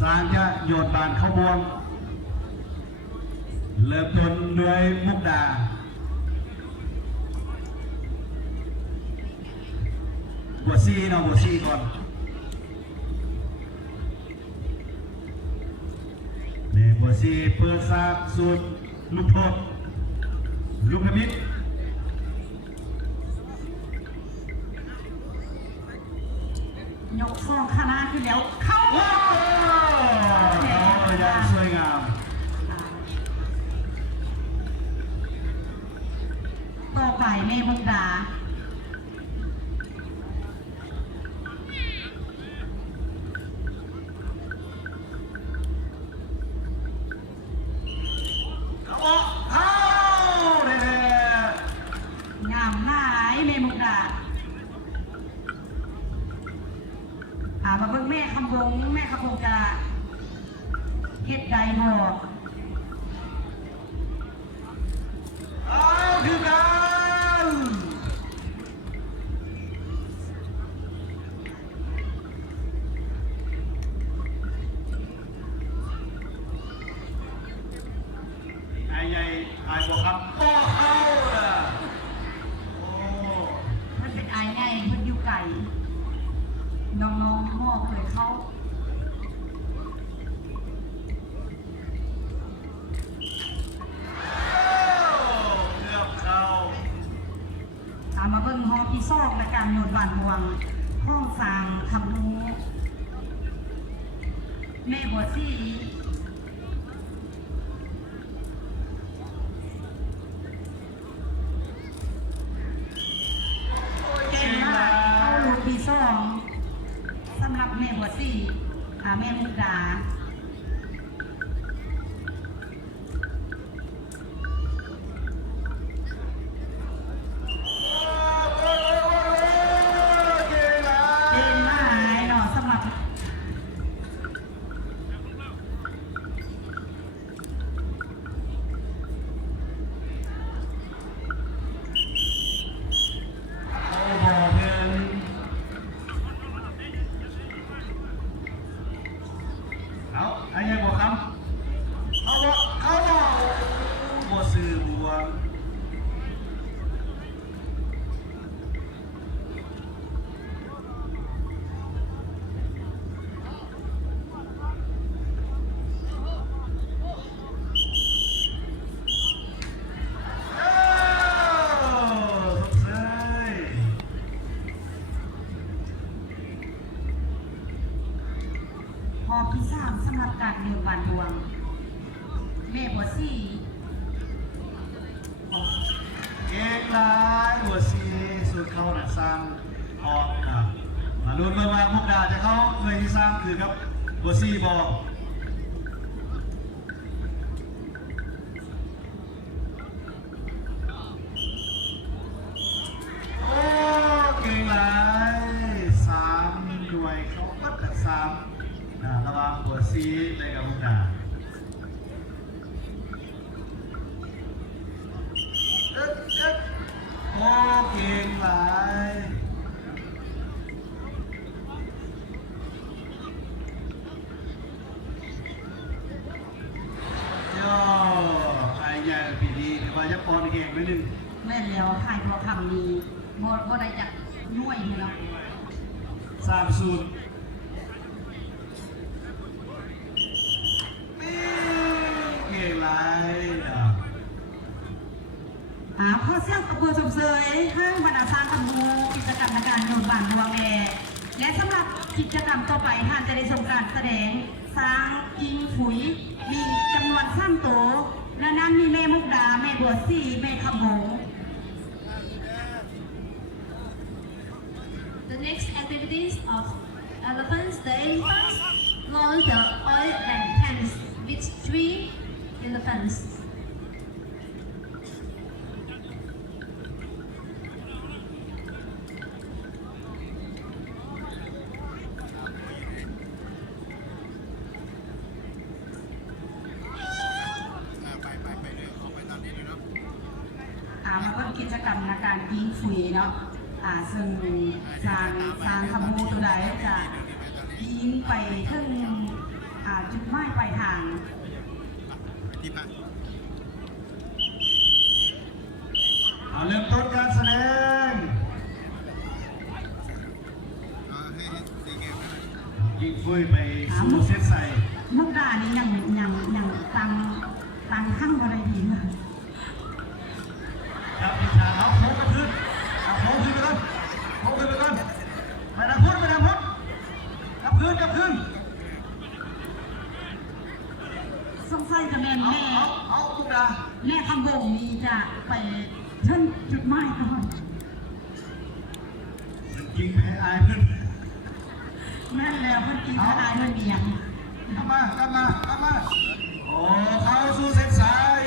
สร้างจะโยนบานเข้าบวงเริ่มต้นด้วยมุกดาบัวซี่เนาะบัวซี่ก่อนนี่บัวซี่เปิดซากสุดลูกโทษลูกนิมิตยกฟองคณะขึ้นแล้วเข้าว้าวอย่างสวยงามต่อไปแม่มุกดามาเบิ่งแม่คำวงจะเฮ็ดใดบ่เอาคือกันไอ้ใหญ่ไอ้บ่ครับโอ้เข้าล่ะโอ้มันเป็นไอ้ไงเพิ่นอยู่ไกลน้องๆพ่อเคยเข้าเกือบเข้าตามมาเบิ่งฮอพี่ซอกในการโยนบานบวงห้องสร้างคำนูแม่บัวซี่เก่งมากเข้าลูกพี่ซองสำหรับแม่บัวซี่แม่มุกดาเก่งมากเนาะสำหรับไอ้ยังบอกคำเขาบอกบัวซื้อบัวพอพี่สามสำหรับการเลี้ยงบานดวงแม่บัวซี่เก่งหลายบัวซีสุดเข้าหนักสร้างออกนะมาลุ้นเมื่อวานมุกดาจะเข้าเงยที่สร้างคือครับบัวซีบอกโอ้เก่งหลาย3ด้วยเขาปัดกับ3ระหว่างบัวซีและกับมุกดาโอ้เก่งหลายย่อไอ้ใหญ่ปีนี้ถือว่าจะปอนเก่งนิดนึงแม่แล้วถ่ายตัวคำนี้บ่ได้จากน่วยเนาะ30เก่งหลายพ่อเสี่ยงตะบัวชมเชยห้างบรรดาสร้างคำนูกิจกรรมในการโยนบานดวงและสำหรับกิจกรรมต่อไปท่านจะได้ชมการแสดงสร้างอิงฝุยมีจำนวน3โตและนั้นมีแม่มุกดาแม่บัวซี่แม่คำโหง The next activities of Elephants Day launch the oil and pens with 3 elephants. มาเป็นกิจกรรมในการยิงฝุ่ยเนาะซึ่งทางขบูตัวใดจะยิงไปถึง เริ่มต้นการแสดงยิงฟุยไปสู่เซตใส่ มุกดานี่ยังตังข้างอะไรดีนะ ครับพิชาเอาโค้งกระพื้นเอาโค้งขึ้นไปก่อนโค้งขึ้นไปก่อนไปทางพุทธกับพื้นสงสัยจะแม่ เอามุกดา แม่คำบ่งนี่จะไปเชิญจุดไม้ก่อน มันยิงแพ้อายเพื่อน แม่แล้วเพิ่นกินทายมันเมียง กลับมาโอ้เข้าสู่เส้นสาย